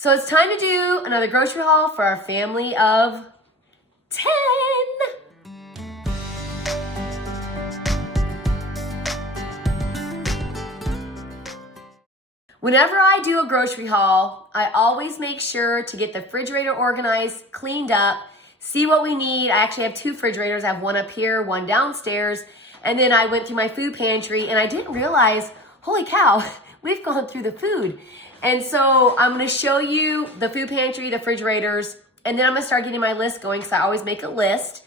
So it's time to do another grocery haul for our family of 10. Whenever I do a grocery haul, I always make sure to get the refrigerator organized, cleaned up, see what we need. I actually have 2 refrigerators. I have one up here, one downstairs. And then I went through my food pantry and I didn't realize, holy cow, we've gone through the food. And so I'm gonna show you the food pantry, the refrigerators, and then I'm gonna start getting my list going because I always make a list.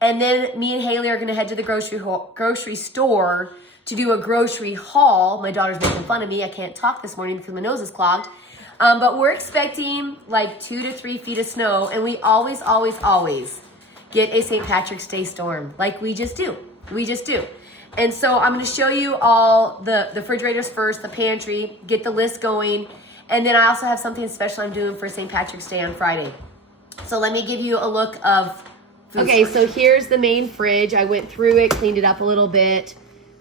And then me and Haley are gonna head to the grocery store to do a grocery haul. My daughter's making fun of me. I can't talk this morning because my nose is clogged. But we're expecting like 2 to 3 feet of snow, and we always get a St. Patrick's Day storm. Like we just do. And so I'm gonna show you all the refrigerators first, the pantry, get the list going, and then I also have something special I'm doing for St. Patrick's Day on Friday. So let me give you a look of food. Okay, so here's the main fridge. I went through it, cleaned it up a little bit.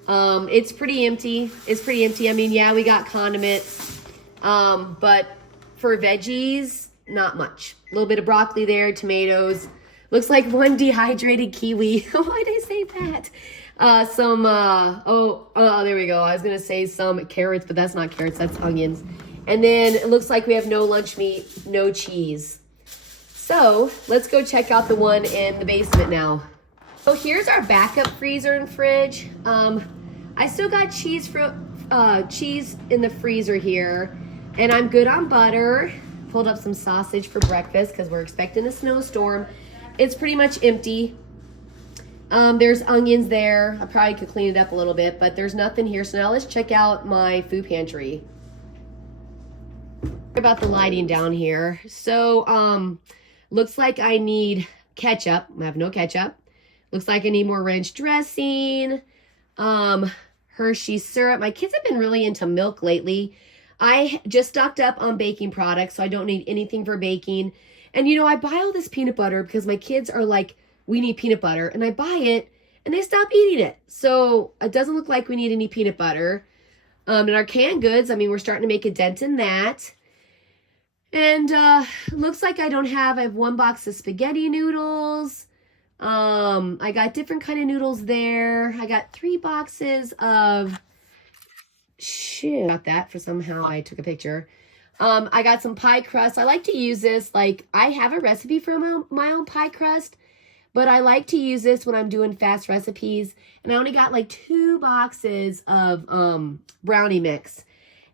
It's pretty empty. I mean, yeah, we got condiments, but for veggies, not much. A little bit of broccoli there, tomatoes. Looks like one dehydrated kiwi. Why did I say that? There we go. I was going to say some carrots, but that's not carrots. That's onions. And then it looks like we have no lunch meat, no cheese. So let's go check out the one in the basement now. So here's our backup freezer and fridge. I still got cheese in the freezer here, and I'm good on butter. Pulled up some sausage for breakfast because we're expecting a snowstorm. It's pretty much empty. There's onions there. I probably could clean it up a little bit, but there's nothing here. So now let's check out my food pantry. About the lighting down here. So, looks like I need ketchup. I have no ketchup. Looks like I need more ranch dressing. Hershey syrup. My kids have been really into milk lately. I just stocked up on baking products, so I don't need anything for baking. And you know, I buy all this peanut butter because my kids are like, we need peanut butter. And I buy it and they stop eating it. So it doesn't look like we need any peanut butter. And our canned goods, I mean, we're starting to make a dent in that. And looks like I have 1 box of spaghetti noodles. I got different kind of noodles there. I got 3 boxes of got that for somehow I took a picture. I got some pie crust. I like to use this, like I have a recipe for my own pie crust, but I like to use this when I'm doing fast recipes. And I only got like 2 boxes of brownie mix.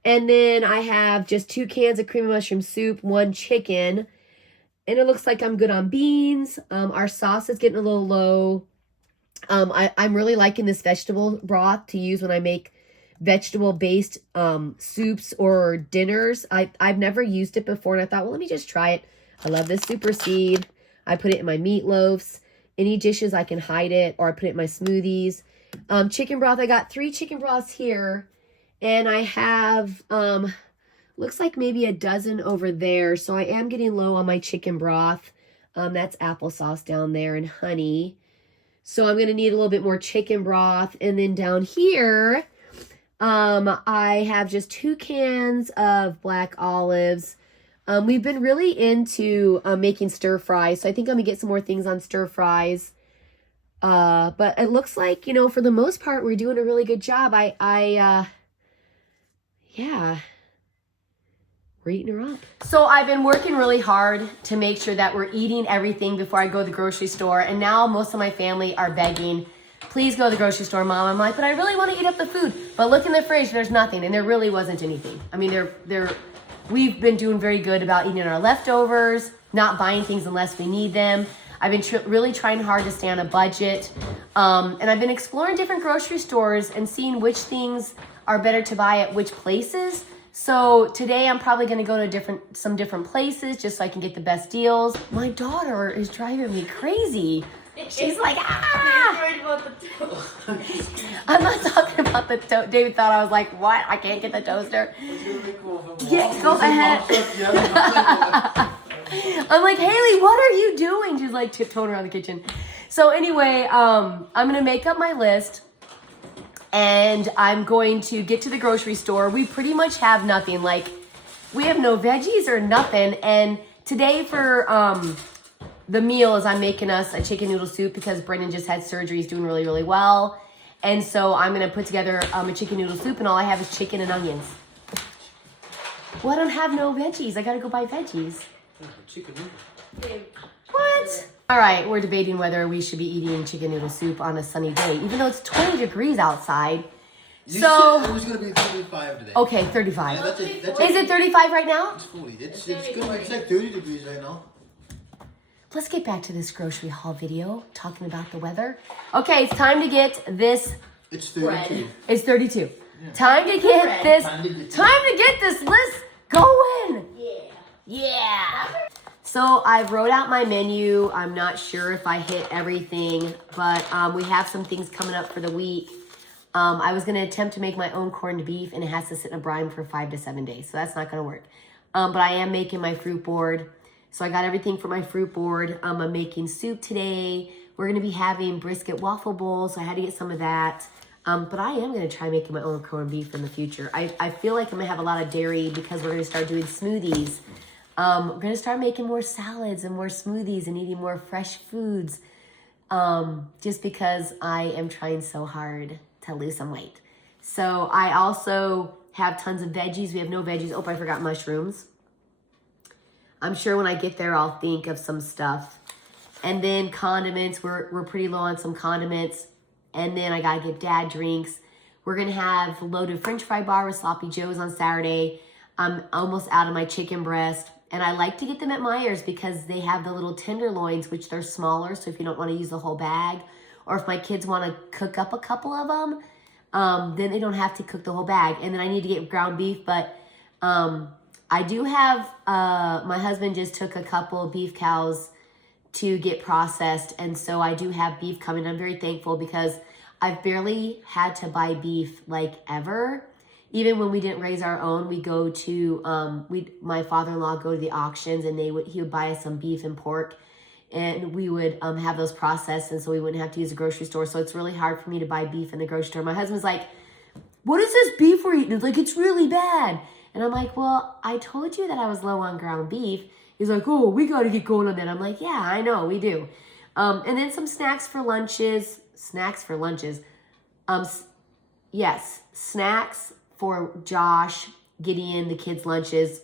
And then I have just 2 cans of creamy mushroom soup, 1 chicken. And it looks like I'm good on beans. Our sauce is getting a little low. I'm really liking this vegetable broth to use when I make vegetable-based soups or dinners. I've never used it before, and I thought, well, let me just try it. I love this Super Seed. I put it in my meatloafs. Any dishes, I can hide it, or I put it in my smoothies. Chicken broth, I got 3 chicken broths here, and I have... looks like maybe a dozen over there. So I am getting low on my chicken broth. That's applesauce down there and honey. So I'm going to need a little bit more chicken broth. And then down here, I have just 2 cans of black olives. We've been really into making stir fries. So I think I'm going to get some more things on stir fries. But it looks like, you know, for the most part, we're doing a really good job. Yeah. We're eating her up. So I've been working really hard to make sure that we're eating everything before I go to the grocery store. And now most of my family are begging, please go to the grocery store, Mom. I'm like, but I really want to eat up the food. But look in the fridge, there's nothing. And there really wasn't anything. I mean, we've been doing very good about eating our leftovers, not buying things unless we need them. I've been really trying hard to stay on a budget. And I've been exploring different grocery stores and seeing which things are better to buy at which places. So today I'm probably going to go to some different places just so I can get the best deals. My daughter is driving me crazy. She's like, ah! I'm not talking about the toaster. David thought I was like, what? I can't get the toaster. Yeah, go ahead. I'm like, Haley, what are you doing? She's like tiptoeing around the kitchen. So anyway, I'm going to make up my list. And I'm going to get to the grocery store. We pretty much have nothing. Like, We have no veggies or nothing. And today for the meal is I'm making us a chicken noodle soup because Brendan just had surgery. He's doing really, really well. And so I'm going to put together a chicken noodle soup, and all I have is chicken and onions. Well, I don't have no veggies. I got to go buy veggies. Chicken noodle. What? All right, we're debating whether we should be eating chicken noodle soup on a sunny day, even though it's 20 degrees outside. You so said it was going to be 35 today. Okay, 35. Yeah, that's Is it 35 right now? It's 40. It's like 30 degrees right now. Let's get back to this grocery haul video, talking about the weather. Okay, it's time to get this. It's 32. It's 32. Yeah. Time to get this. Time to get this list going. Yeah. So I wrote out my menu. I'm not sure if I hit everything, but we have some things coming up for the week. I was going to attempt to make my own corned beef, and it has to sit in a brine for 5 to 7 days, so that's not going to work. But I am making my fruit board. So I got everything for my fruit board. I'm making soup today. We're going to be having brisket waffle bowls, so I had to get some of that. But I am going to try making my own corned beef in the future. I feel like I'm going to have a lot of dairy because we're going to start doing smoothies. We're going to start making more salads and more smoothies and eating more fresh foods. Just because I am trying so hard to lose some weight. So I also have tons of veggies. We have no veggies. Oh, I forgot mushrooms. I'm sure when I get there, I'll think of some stuff. And then condiments. We're pretty low on some condiments. And then I got to get dad drinks. We're going to have loaded French fry bar with Sloppy Joe's on Saturday. I'm almost out of my chicken breast. And I like to get them at Meijer's because they have the little tenderloins, which they're smaller. So if you don't want to use the whole bag, or if my kids want to cook up a couple of them, then they don't have to cook the whole bag. And then I need to get ground beef, but I do have, my husband just took a couple of beef cows to get processed. And so I do have beef coming. I'm very thankful because I've barely had to buy beef like ever. Even when we didn't raise our own, we go to, my father-in-law go to the auctions, and he would buy us some beef and pork, and we would have those processed, and so we wouldn't have to use a grocery store. So it's really hard for me to buy beef in the grocery store. My husband's like, what is this beef we're eating? It's like, it's really bad. And I'm like, well, I told you that I was low on ground beef. He's like, oh, we got to get going on that. I'm like, yeah, I know, we do. And then some snacks for lunches. Yes, snacks for Josh, Gideon, the kids' lunches.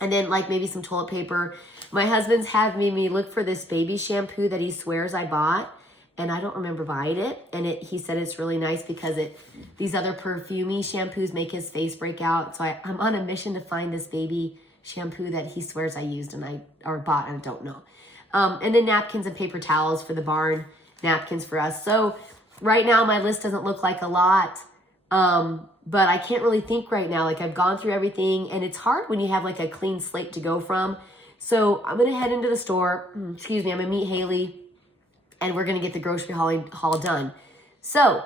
And then like maybe some toilet paper. My husband's had me look for this baby shampoo that he swears I bought, and I don't remember buying it. And he said it's really nice because these other perfumey shampoos make his face break out. So I'm on a mission to find this baby shampoo that he swears I used or bought, and I don't know. And then napkins and paper towels for the barn, napkins for us. So right now my list doesn't look like a lot, but I can't really think right now. Like I've gone through everything, and it's hard when you have like a clean slate to go from. So I'm going to head into the store. I'm going to meet Haley, and we're going to get the grocery haul done. So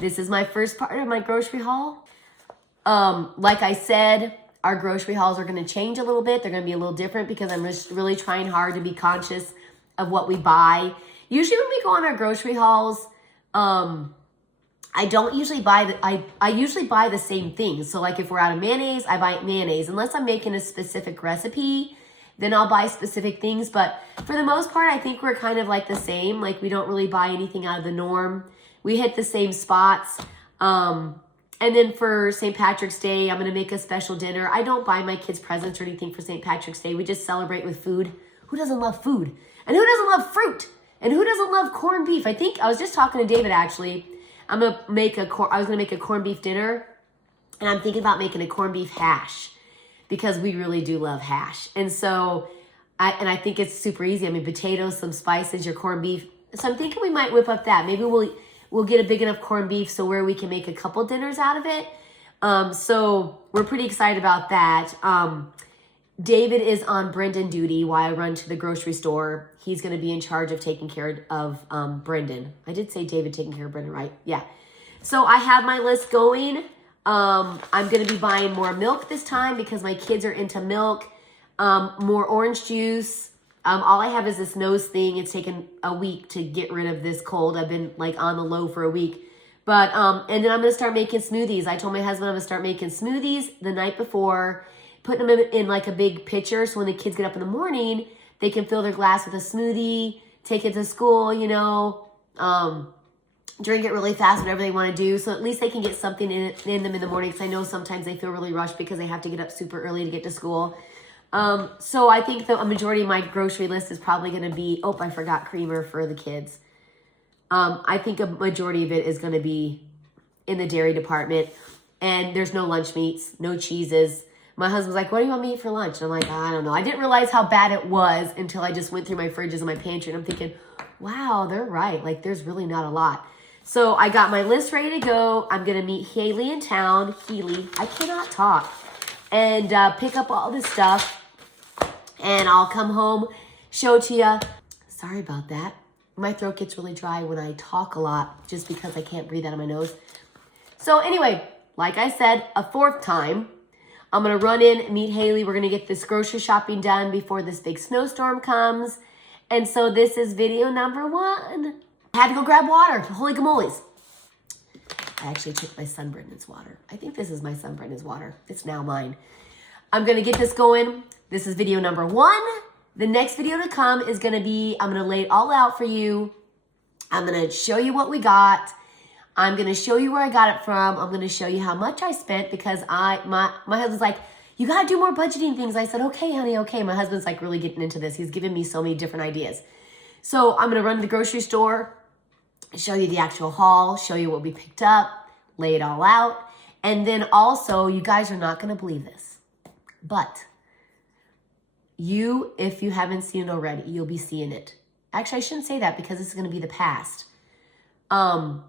this is my first part of my grocery haul. Like I said, our grocery hauls are going to change a little bit. They're going to be a little different because I'm just really trying hard to be conscious of what we buy. Usually when we go on our grocery hauls, I don't usually buy I usually buy the same things. So like if we're out of mayonnaise, I buy mayonnaise. Unless I'm making a specific recipe, then I'll buy specific things. But for the most part, I think we're kind of like the same. Like we don't really buy anything out of the norm. We hit the same spots. And then for St. Patrick's Day, I'm going to make a special dinner. I don't buy my kids presents or anything for St. Patrick's Day. We just celebrate with food. Who doesn't love food? And who doesn't love fruit? And who doesn't love corned beef? I think I was just talking to David actually. I was going to make a corned beef dinner, and I'm thinking about making a corned beef hash because we really do love hash. And so I think it's super easy. I mean, potatoes, some spices, your corned beef. So I'm thinking we might whip up that. Maybe we'll get a big enough corned beef so where we can make a couple dinners out of it. So we're pretty excited about that. David is on Brendan duty while I run to the grocery store. He's going to be in charge of taking care of Brendan. I did say David taking care of Brendan, right? Yeah. So I have my list going. I'm going to be buying more milk this time because my kids are into milk. More orange juice. All I have is this nose thing. It's taken a week to get rid of this cold. I've been like on the low for a week. But, and then I'm going to start making smoothies. I told my husband I'm going to start making smoothies the night before putting them in like a big pitcher. So when the kids get up in the morning, they can fill their glass with a smoothie, take it to school, you know, drink it really fast, whatever they want to do. So at least they can get something in them in the morning. Because I know sometimes they feel really rushed because they have to get up super early to get to school. So I think a majority of my grocery list is probably going to be, oh, I forgot creamer for the kids. I think a majority of it is going to be in the dairy department. And there's no lunch meats, no cheeses. My husband's like, what do you want me to eat for lunch? And I'm like, I don't know. I didn't realize how bad it was until I just went through my fridges and my pantry. And I'm thinking, wow, they're right. Like, there's really not a lot. So I got my list ready to go. I'm going to meet Haley in town. Healy. I cannot talk. And pick up all this stuff. And I'll come home, show it to you. Sorry about that. My throat gets really dry when I talk a lot just because I can't breathe out of my nose. So anyway, like I said, a fourth time, I'm going to run in, meet Haley. We're going to get this grocery shopping done before this big snowstorm comes. And so this is video number 1. I had to go grab water. Holy gamoles. I actually took my son Brendan's water. I think this is my son Brendan's water. It's now mine. I'm going to get this going. This is video number 1. The next video to come is going to be, I'm going to lay it all out for you. I'm going to show you what we got. I'm going to show you where I got it from. I'm going to show you how much I spent because my husband's like, you got to do more budgeting things. I said, okay, honey, okay. My husband's like really getting into this. He's giving me so many different ideas. So I'm going to run to the grocery store, show you the actual haul, show you what we picked up, lay it all out. And then also, you guys are not going to believe this, but if you haven't seen it already, you'll be seeing it. Actually, I shouldn't say that because this is going to be the past. I'm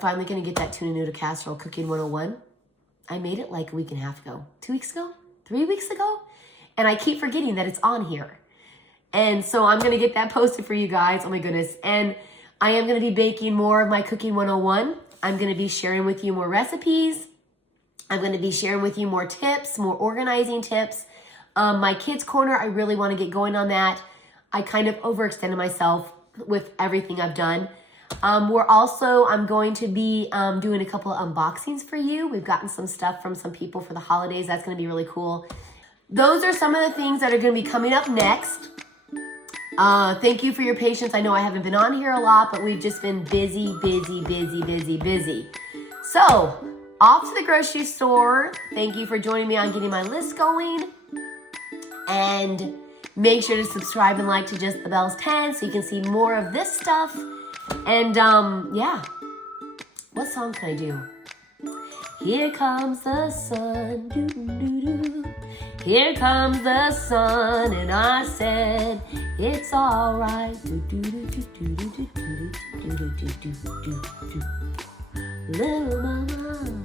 finally going to get that tuna noodle casserole cooking 101. I made it like a week and a half ago. 2 weeks ago? 3 weeks ago? And I keep forgetting that it's on here. And so I'm going to get that posted for you guys. Oh my goodness. And I am going to be baking more of my cooking 101. I'm going to be sharing with you more recipes. I'm going to be sharing with you more tips, more organizing tips. My kids' corner, I really want to get going on that. I kind of overextended myself with everything I've done. I'm going to be doing a couple of unboxings for you. We've gotten some stuff from some people for the holidays. That's going to be really cool. Those are some of the things that are going to be coming up next. Thank you for your patience. I know I haven't been on here a lot, but we've just been busy. So, off to the grocery store. Thank you for joining me on getting my list going. And make sure to subscribe and like to Just the Bells 10 so you can see more of this stuff. And, yeah. What song can I do? Here comes the sun, doo-doo-doo-doo. Here comes the sun, and I said, it's all right. Little mama,